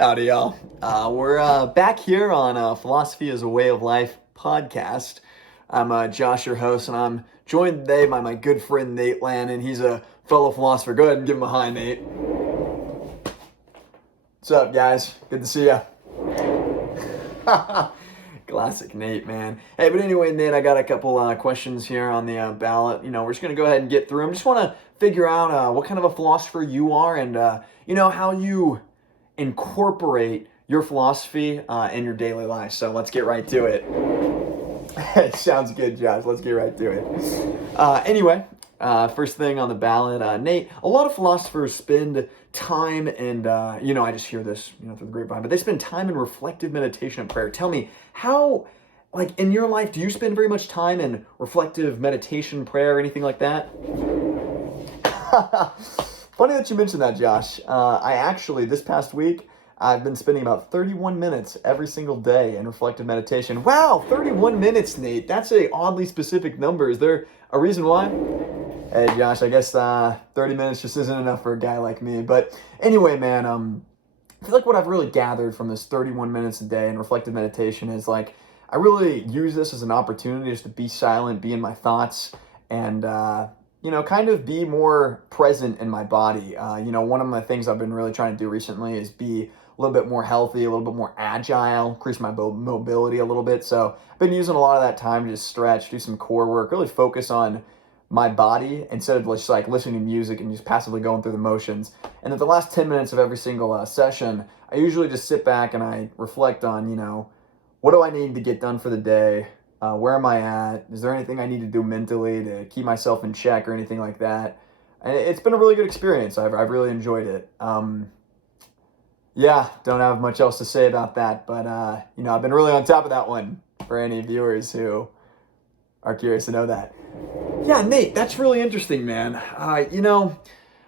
Howdy, y'all. We're back here on Philosophy as a Way of Life podcast. I'm Josh, your host, and I'm joined today by my good friend Nate Lannon. He's a fellow philosopher. Go ahead and give him a hi, Nate. What's up, guys? Good to see ya. Classic Nate, man. Hey, but anyway, Nate, I got a couple questions here on the ballot. We're just going to go ahead and get through them. Just want to figure out what kind of a philosopher you are and, how you incorporate your philosophy in your daily life. So let's get right to it. It sounds good, Josh. Let's get right to it. Anyway, first thing on the ballot, Nate, a lot of philosophers spend time and, I just hear this, through the grapevine, but they spend time in reflective meditation and prayer. Tell me, how, in your life, do you spend very much time in reflective meditation, prayer, or anything like that? Funny that you mentioned that, Josh. I actually, this past week, I've been spending about 31 minutes every single day in reflective meditation. Wow, 31 minutes, Nate. That's a oddly specific number. Is there a reason why? Hey, Josh, I guess 30 minutes just isn't enough for a guy like me. But anyway, man, I feel like what I've really gathered from this 31 minutes a day in reflective meditation is I really use this as an opportunity just to be silent, be in my thoughts, and kind of be more present in my body. One of the things I've been really trying to do recently is be a little bit more healthy, a little bit more agile, increase my mobility a little bit. So I've been using a lot of that time to just stretch, do some core work, really focus on my body instead of just listening to music and just passively going through the motions. And at the last 10 minutes of every single session, I usually just sit back and I reflect on, what do I need to get done for the day? Where am I at? Is there anything I need to do mentally to keep myself in check or anything like that? And it's been a really good experience. I've really enjoyed it. Don't have much else to say about that, but I've been really on top of that one for any viewers who are curious to know that. Yeah, Nate, that's really interesting, man.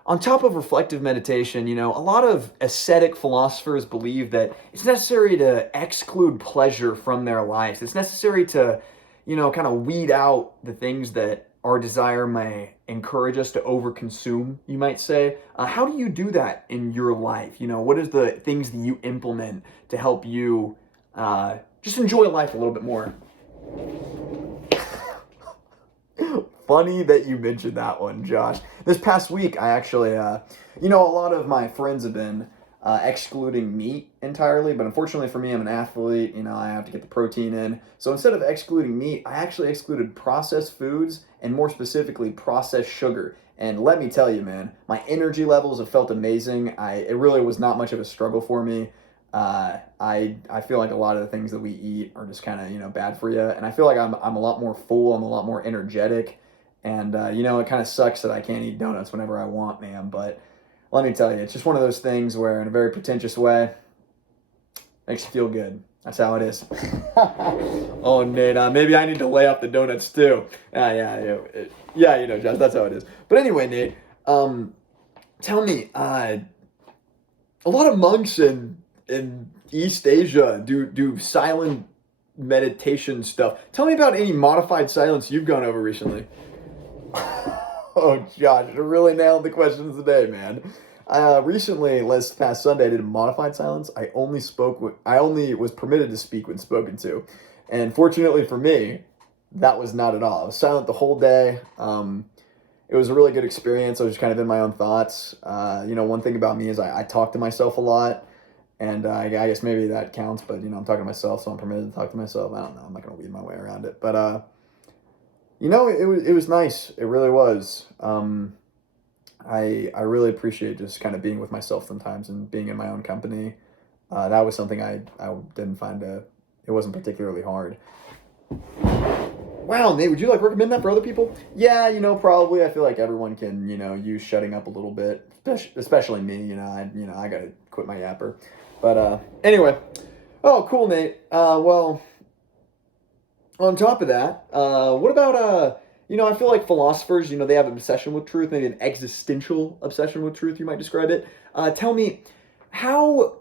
On top of reflective meditation, a lot of ascetic philosophers believe that it's necessary to exclude pleasure from their lives. It's necessary to, kind of weed out the things that our desire may encourage us to overconsume, you might say. How do you do that in your life? What is the things that you implement to help you just enjoy life a little bit more? Funny that you mentioned that one, Josh. This past week, I actually, a lot of my friends have been excluding meat entirely, but unfortunately for me, I'm an athlete, I have to get the protein in. So instead of excluding meat, I actually excluded processed foods and more specifically processed sugar. And let me tell you, man, my energy levels have felt amazing. It really was not much of a struggle for me. I feel like a lot of the things that we eat are just kind of, bad for you. And I feel like I'm a lot more full. I'm a lot more energetic. And, it kind of sucks that I can't eat donuts whenever I want, man. But let me tell you, it's just one of those things where, in a very pretentious way, makes you feel good. That's how it is. Oh, Nate, maybe I need to lay off the donuts too. Josh, that's how it is. But anyway, Nate, tell me, a lot of monks in East Asia do silent meditation stuff. Tell me about any modified silence you've gone over recently. Oh, Josh, you really nailed the questions today, man. Recently, last past Sunday, I did a modified silence. I only was permitted to speak when spoken to. And fortunately for me, that was not at all. I was silent the whole day. It was a really good experience. I was just kind of in my own thoughts. One thing about me is I talk to myself a lot. And I guess maybe that counts, but, I'm talking to myself, so I'm permitted to talk to myself. I don't know. I'm not going to weed my way around it. But, it was nice. It really was. I really appreciate just kind of being with myself sometimes and being in my own company. That was something I didn't find it wasn't particularly hard. Wow, Nate, would you recommend that for other people? Yeah, probably. I feel like everyone can, use shutting up a little bit, especially me. I got to quit my yapper. But anyway, oh, cool, Nate. Well, on top of that, what about I feel like philosophers, they have an obsession with truth, maybe an existential obsession with truth, you might describe it. Tell me, how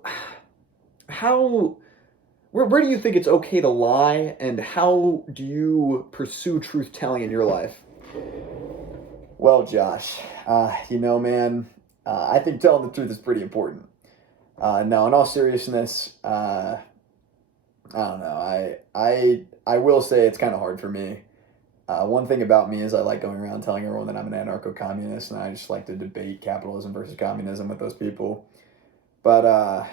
where do you think it's okay to lie, and how do you pursue truth telling in your life? Well, Josh, man, I think telling the truth is pretty important. No, in all seriousness, I don't know. I will say it's kind of hard for me. One thing about me is I like going around telling everyone that I'm an anarcho-communist, and I just like to debate capitalism versus communism with those people. But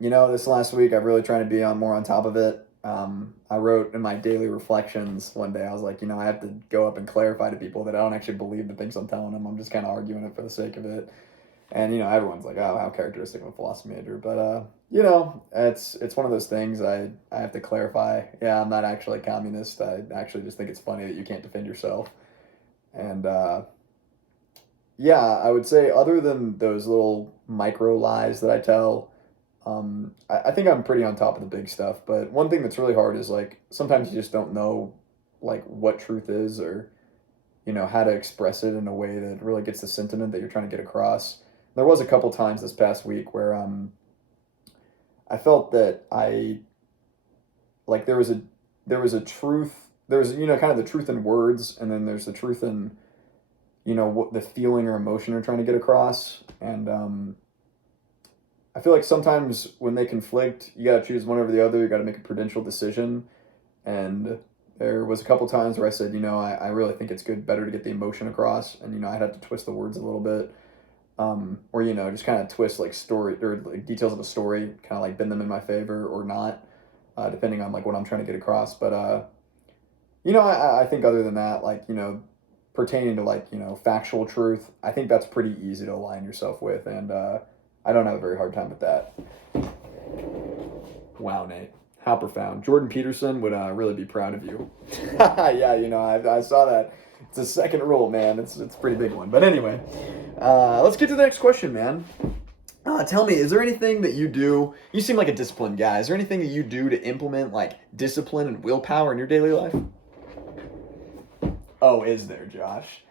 this last week I've really trying to be on more on top of it. I wrote in my daily reflections one day, I was like, I have to go up and clarify to people that I don't actually believe the things I'm telling them. I'm just kind of arguing it for the sake of it. And everyone's like, "Oh, how characteristic of a philosophy major." But it's one of those things I have to clarify. Yeah, I'm not actually a communist. I actually just think it's funny that you can't defend yourself. And yeah, I would say other than those little micro lies that I tell, I think I'm pretty on top of the big stuff. But one thing that's really hard is like sometimes you just don't know like what truth is, or how to express it in a way that really gets the sentiment that you're trying to get across. There was a couple times this past week where I felt that I like there was a truth. There's kind of the truth in words, and then there's the truth in what the feeling or emotion you're trying to get across. And I feel like sometimes when they conflict, you got to choose one over the other. You got to make a prudential decision. And there was a couple times where I said, I really think it's better to get the emotion across, and I'd have to twist the words a little bit. Or just kind of twist like story or like details of a story, kind of like bend them in my favor or not, depending on like what I'm trying to get across. But I think other than that, like pertaining to like factual truth, I think that's pretty easy to align yourself with, and I don't have a very hard time with that. Wow, Nate, how profound! Jordan Peterson would really be proud of you. Yeah, I saw that. It's a second rule, man. It's a pretty big one. But anyway, let's get to the next question, man. Tell me, is there anything that you do? You seem like a disciplined guy. Is there anything that you do to implement like discipline and willpower in your daily life? Oh, is there, Josh?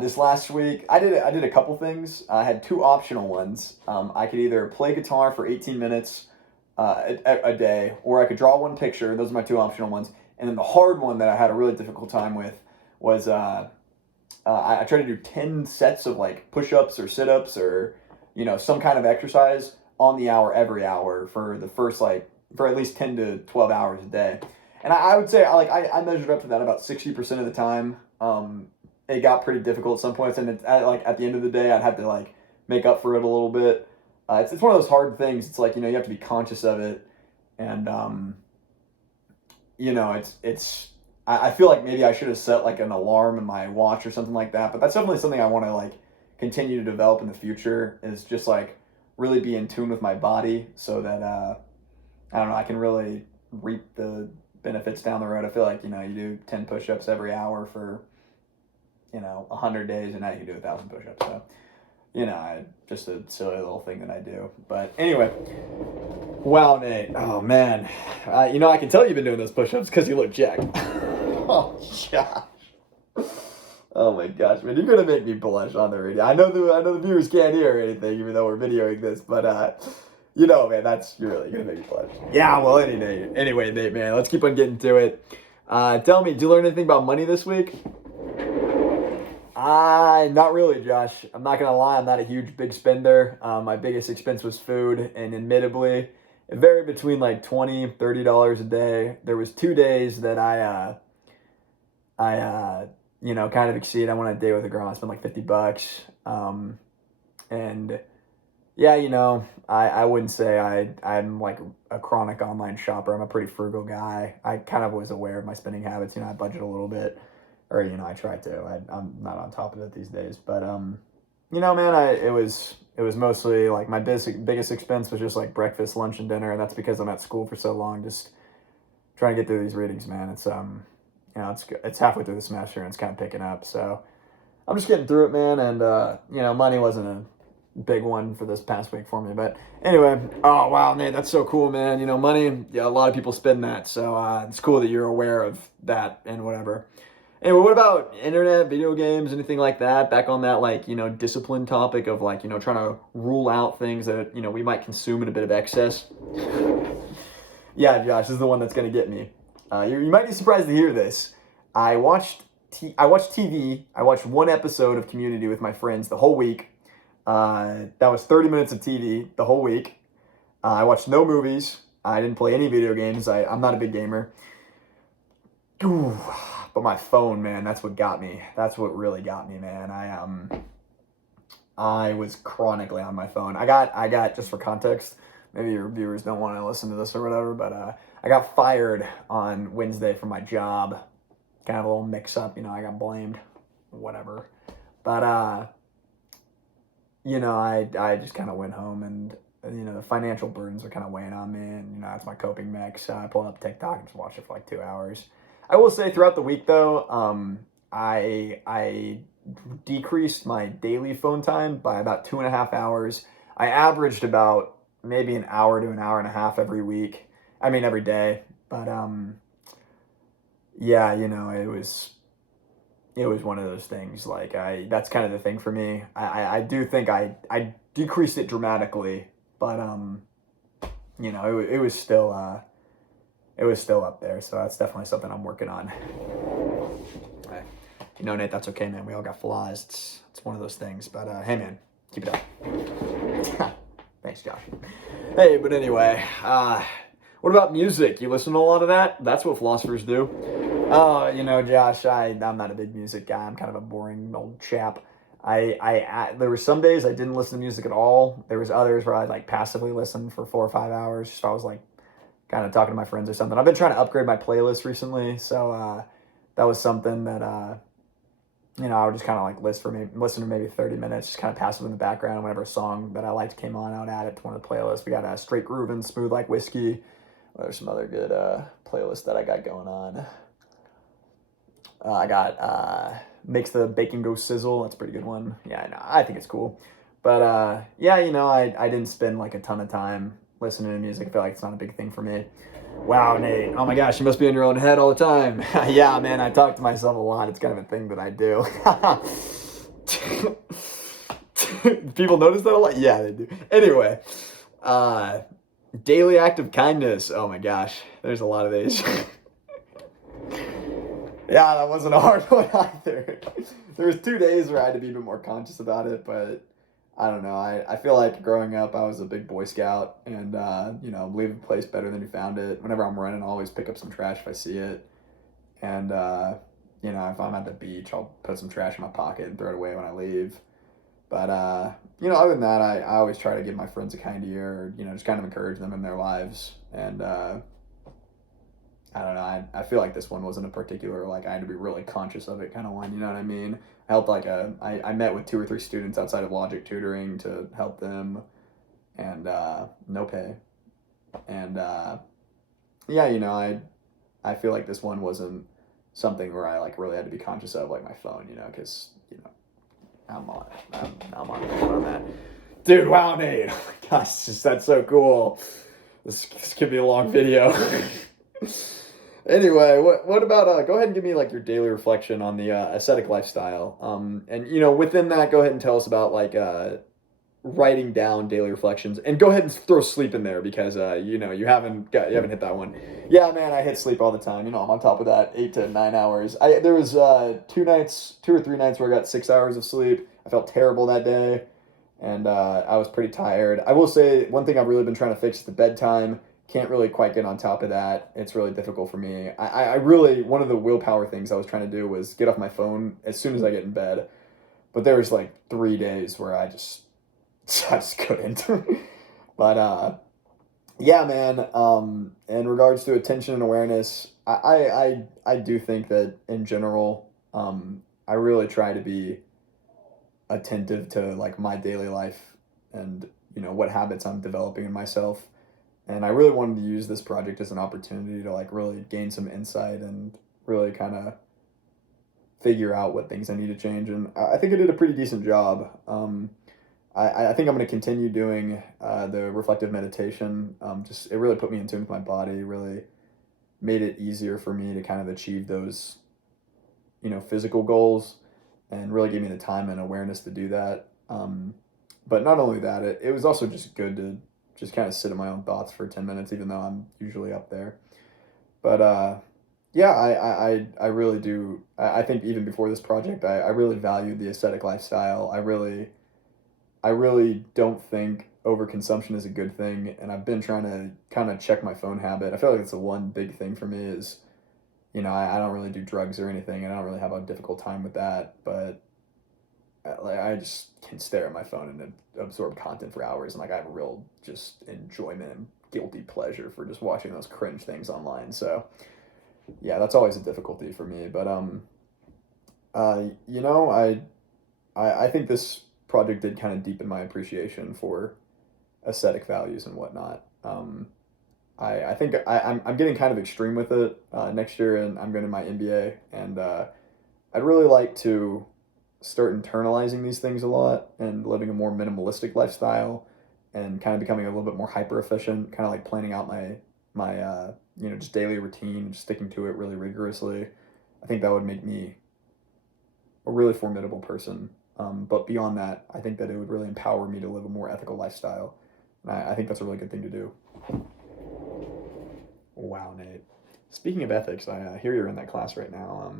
This last week, I did a couple things. I had two optional ones. I could either play guitar for 18 minutes a day, or I could draw one picture. Those are my two optional ones. And then the hard one that I had a really difficult time with was I tried to do 10 sets of like push-ups or sit-ups or some kind of exercise on the hour every hour for the first for at least 10 to 12 hours a day. And I would say I measured up to that about 60% of the time. It got pretty difficult at some points, and at the end of the day I'd have to like make up for it a little bit. It's one of those hard things. It's like you have to be conscious of it, and it's I feel like maybe I should have set like an alarm in my watch or something like that, but that's definitely something I want to like continue to develop in the future, is just like really be in tune with my body so that I don't know, I can really reap the benefits down the road. I feel like you do 10 push-ups every hour for 100 days, and now you can do 1,000 push-ups. So just a silly little thing that I do. But anyway, wow, Nate. Oh man, I can tell you've been doing those push-ups because you look jacked. Oh, Josh. Oh my gosh, man, you're gonna make me blush on the radio. I know the viewers can't hear anything, even though we're videoing this, but man, you're really gonna make me blush. Yeah, well, anyway, Nate, man, let's keep on getting to it. Tell me, did you learn anything about money this week? Not really, Josh. I'm not gonna lie, I'm not a huge big spender. My biggest expense was food, and admittedly, it varied between like $20, $30 a day. There was 2 days that I kind of exceeded. I went on a date with a girl, I spent like $50. And yeah, I wouldn't say I'm like a chronic online shopper. I'm a pretty frugal guy. I kind of was aware of my spending habits. I budget a little bit, or I try to. I'm not on top of it these days, but man, it was mostly like my biggest expense was just like breakfast, lunch, and dinner, and that's because I'm at school for so long, just trying to get through these readings, man. It's it's halfway through the semester and it's kind of picking up, so I'm just getting through it, man. And money wasn't a big one for this past week for me, but anyway. Oh wow, Nate, that's so cool, man. Money, yeah, a lot of people spend that, so it's cool that you're aware of that and whatever. Anyway, what about internet, video games, anything like that? Back on that, discipline topic of trying to rule out things that, we might consume in a bit of excess. Yeah, Josh, this is the one that's going to get me. You might be surprised to hear this. I watched TV. I watched one episode of Community with my friends the whole week. That was 30 minutes of TV the whole week. I watched no movies. I didn't play any video games. I'm not a big gamer. Ooh, but my phone, man, that's what got me. That's what really got me, man. I was chronically on my phone. I got just for context, maybe your viewers don't want to listen to this or whatever, but I got fired on Wednesday from my job. Kind of a little mix up, I got blamed, whatever. But I just kind of went home, and the financial burdens are kind of weighing on me, and that's my coping mix. I pull up TikTok and just watch it for like 2 hours. I will say throughout the week though, I decreased my daily phone time by about 2.5 hours. I averaged about maybe an hour to an hour and a half every week. I mean every day. But yeah, it was one of those things. Like that's kind of the thing for me. I do think I decreased it dramatically, but it was still it was still up there. So that's definitely something I'm working on. Hey, Nate, that's okay, man. We all got flaws. It's one of those things. But hey, man, keep it up. Thanks, Josh. Hey, but anyway, what about music? You listen to a lot of that? That's what philosophers do. Oh, Josh, I'm not a big music guy. I'm kind of a boring old chap. There were some days I didn't listen to music at all. There was others where I'd like passively listen for 4 or 5 hours. So I was like kind of talking to my friends or something. I've been trying to upgrade my playlist recently, so that was something that I would just kind of like listen to maybe 30 minutes, just kind of passive in the background. Whenever a song that I liked came on, I would add it to one of the playlists. We got Straight Groovin', Smooth Like Whiskey. There's some other good playlists that I got going on. I got Makes the Bacon Go Sizzle. That's a pretty good one. Yeah, I think it's cool. But yeah, I didn't spend like a ton of time listening to music. I feel like it's not a big thing for me. Wow, Nate. Oh my gosh, you must be in your own head all the time. Yeah, man, I talk to myself a lot. It's kind of a thing that I do. People notice that a lot? Yeah, they do. Anyway, daily act of kindness. Oh my gosh, there's a lot of these. Yeah, that wasn't a hard one either. There was 2 days where I had to be a bit more conscious about it, but I don't know. I feel like growing up, I was a big Boy Scout, and leave a place better than you found it. Whenever I'm running, I always pick up some trash if I see it, and if I'm at the beach, I'll put some trash in my pocket and throw it away when I leave. But other than that, I always try to give my friends a kind ear, or just kind of encourage them in their lives, and I don't know. I feel like this one wasn't a particular, like, I had to be really conscious of it kind of one, you know what I mean? I helped, I met with 2 or 3 students outside of Logic Tutoring to help them, and no pay. And yeah, I feel like this one wasn't something where I, like, really had to be conscious of, like, my phone, because, I'm on that. Dude, wow, Nate. Oh my gosh, that's so cool. This could be a long video. Anyway, what about go ahead and give me like your daily reflection on the ascetic lifestyle. And within that, go ahead and tell us about like writing down daily reflections, and go ahead and throw sleep in there because you haven't hit that one. Yeah, man, I hit sleep all the time. I'm on top of that 8 to 9 hours. There was 2 or 3 nights where I got 6 hours of sleep. I felt terrible that day, and I was pretty tired. I will say one thing I've really been trying to fix is the bedtime. Can't really quite get on top of that. It's really difficult for me. I really, one of the willpower things I was trying to do was get off my phone as soon as I get in bed. But there was like 3 days where I just couldn't. But yeah, man. In regards to attention and awareness, I do think that in general, I really try to be attentive to like my daily life and what habits I'm developing in myself. And I really wanted to use this project as an opportunity to like really gain some insight and really kind of figure out what things I need to change. And I think I did a pretty decent job. I think I'm going to continue doing the reflective meditation. It really put me in tune with my body, really made it easier for me to kind of achieve those, physical goals, and really gave me the time and awareness to do that. But not only that, it was also just good to just kind of sit in my own thoughts for 10 minutes, even though I'm usually up there. But yeah, I really do. I think even before this project, I really valued the ascetic lifestyle. I really I really don't think overconsumption is a good thing, and I've been trying to kind of check my phone habit. I feel like it's the one big thing for me is, I don't really do drugs or anything, and I don't really have a difficult time with that, but like I just can stare at my phone and absorb content for hours, and like I have a real just enjoyment and guilty pleasure for just watching those cringe things online. So yeah, that's always a difficulty for me. But you know, I think this project did kind of deepen my appreciation for aesthetic values and whatnot. I think I'm getting kind of extreme with it next year, and I'm going to my MBA, and I'd really like to start internalizing these things a lot and living a more minimalistic lifestyle, and kind of becoming a little bit more hyper efficient, kind of like planning out my just daily routine and just sticking to it really rigorously. I think that would make me a really formidable person. But beyond that, I think that it would really empower me to live a more ethical lifestyle. And I think that's a really good thing to do. Wow, Nate. Speaking of ethics, I hear you're in that class right now.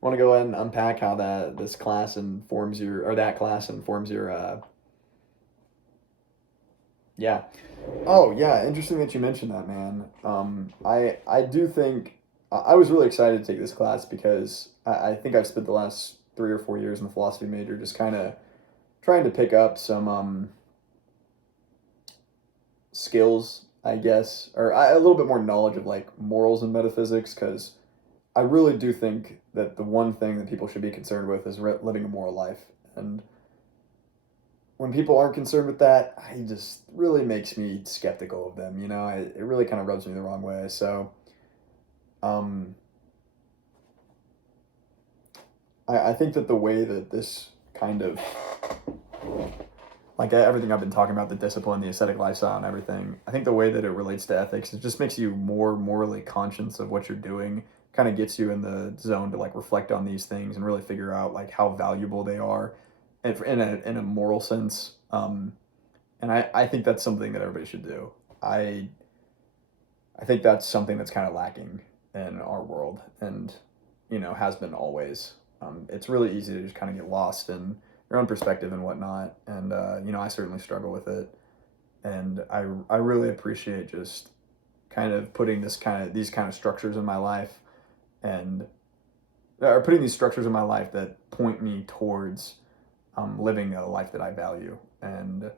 Want to go ahead and unpack how that class informs your, yeah. Oh, yeah. Interesting that you mentioned that, man. I do think I was really excited to take this class because I think I've spent the last 3 or 4 years in the philosophy major just kind of trying to pick up some skills, I guess, or a little bit more knowledge of like morals and metaphysics, because I really do think that the one thing that people should be concerned with is living a moral life. And when people aren't concerned with that, it just really makes me skeptical of them. It really kind of rubs me the wrong way. So, um, I think that the way that this kind of like everything I've been talking about, the discipline, the aesthetic lifestyle, and everything, I think the way that it relates to ethics, it just makes you more morally conscious of what you're doing, kind of gets you in the zone to like reflect on these things and really figure out like how valuable they are in a moral sense. And I think that's something that everybody should do. I I think that's something that's kind of lacking in our world, and has been always. It's really easy to just kind of get lost in your own perspective and whatnot, and I certainly struggle with it, and I really appreciate just kind of putting these kind of structures in my life, and or putting these structures in my life that point me towards living a life that I value, and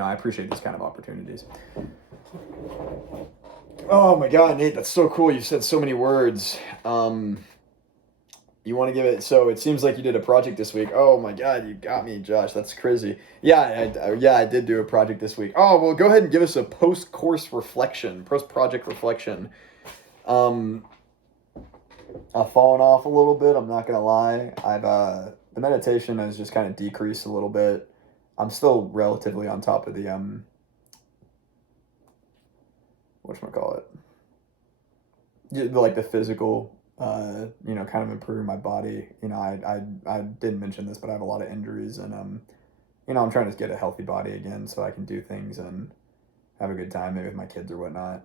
I appreciate these kind of opportunities. Oh my God, Nate, that's so cool. You said so many words. You want to give it? So it seems like you did a project this week. Oh my God, you got me, Josh. That's crazy. Yeah, I did do a project this week. Oh well, go ahead and give us a post project reflection. Um, I've fallen off a little bit. I'm not gonna lie. The meditation has just kind of decreased a little bit. I'm still relatively on top of the whatchamacallit, like the physical, kind of improving my body. I didn't mention this, but I have a lot of injuries, and I'm trying to get a healthy body again so I can do things and have a good time, maybe with my kids or whatnot.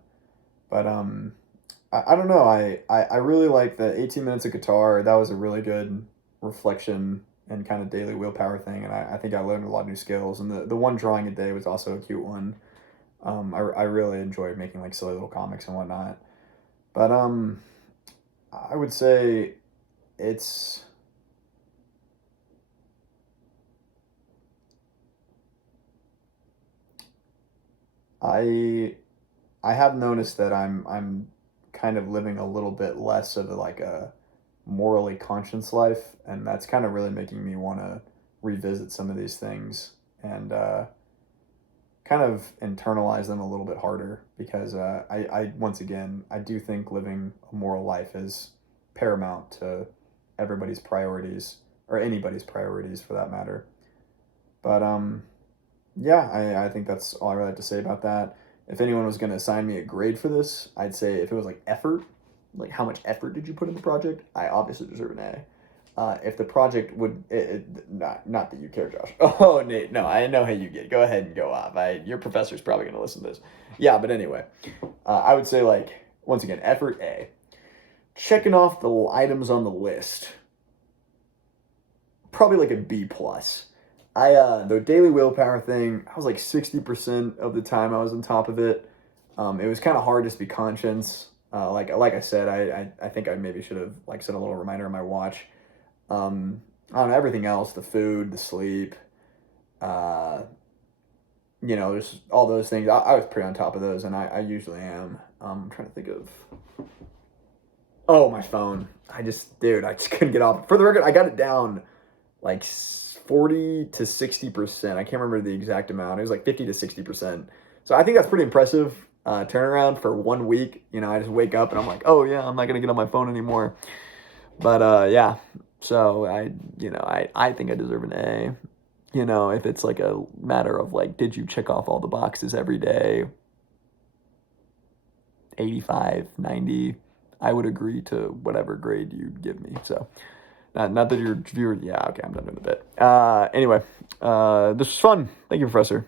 But I don't know. I really like the 18 minutes of guitar. That was a really good reflection and kind of daily willpower thing, and I think I learned a lot of new skills. And the one drawing a day was also a cute one. I really enjoyed making like silly little comics and whatnot. But I would say it's I I have noticed that I'm kind of living a little bit less of like a morally conscious life, and that's kind of really making me want to revisit some of these things and kind of internalize them a little bit harder, because I once again I do think living a moral life is paramount to everybody's priorities, or anybody's priorities for that matter. But yeah, I think that's all I really have to say about that. If anyone was going to assign me a grade for this, I'd say if it was like effort, like how much effort did you put in the project, I obviously deserve an A. If the project would, not that you care, Josh. Oh, Nate, no, I know how you get. Go ahead and go off. Your professor's probably going to listen to this. Yeah, but anyway, I would say like, once again, effort A. Checking off the items on the list, probably like a B plus. The daily willpower thing, I was like 60% of the time I was on top of it. It was kind of hard just to be conscious. Like I said, I think I maybe should have like set a little reminder on my watch. I don't know, everything else, the food, the sleep, uh, just all those things. I was pretty on top of those, and I usually am. I'm trying to think of. Oh, my phone. Dude, I just couldn't get off. For the record, I got it down like 40 to 60%. I can't remember the exact amount. It was like 50 to 60%. So I think that's pretty impressive turnaround for 1 week. I just wake up and I'm like, oh yeah, I'm not gonna get on my phone anymore. But yeah, so I think I deserve an A. If it's like a matter of like, did you check off all the boxes every day? 85, 90. I would agree to whatever grade you give me. So, not that your viewer. Yeah, okay, I'm done doing the bit. Anyway, this was fun. Thank you, Professor.